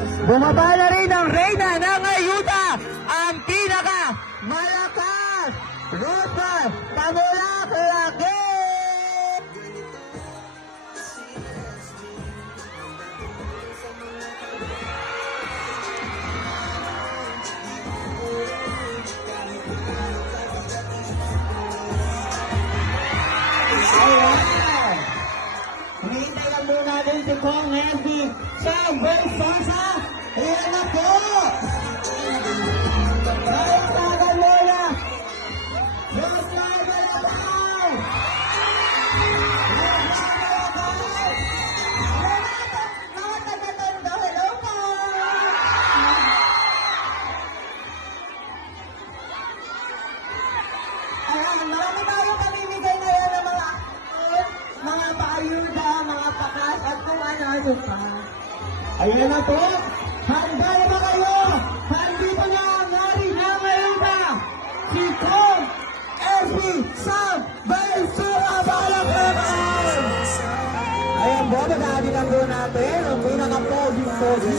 Bumaba na rin ang Reyna ng Ayuda, ang pinaka malakas. Rosa, Tamula-Laki! Hinihintay lang muna natin si Kong Henry sa Versosa. Ayan na po! Balisagan muna! Roslyn Malabang! Mga taga-tondo, hello po! Ayan, marami tayo pamimigay ngayon ng mga paayuda, mga pakas, at kung ano-ano pa. Ayan na po! Handa na ba kayo? Handito na ang nari ng ayuda! Si Kong Henry Sam Versosa Balakbakan! Ayan po, mag-aadi lang po natin ang pinaka-pogi-pogi.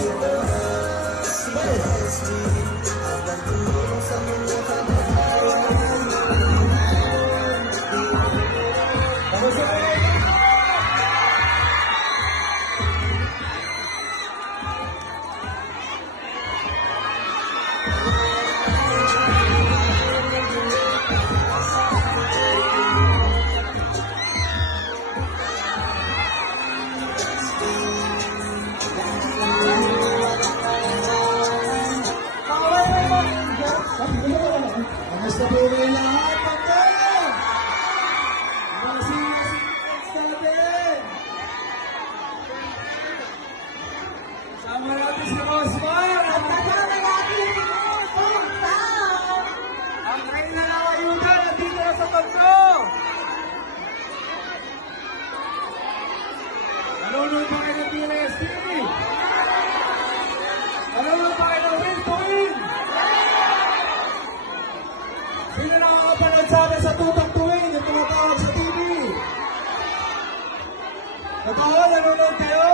Kamusta po rin lahat? Pagkaya! Masinis natin! Sama natin si Osman! At kasama natin si Osman! Ang Reyna ng Ayuda nandito na sa pagko! Nanonood pa kayo ng PLS-TV? Nanonood pa kayo ng Win to Win? Sino nakakapanood sa amin sa Tutok Tuwing yung tumatawag sa TV? Totoo, nanonood kayo?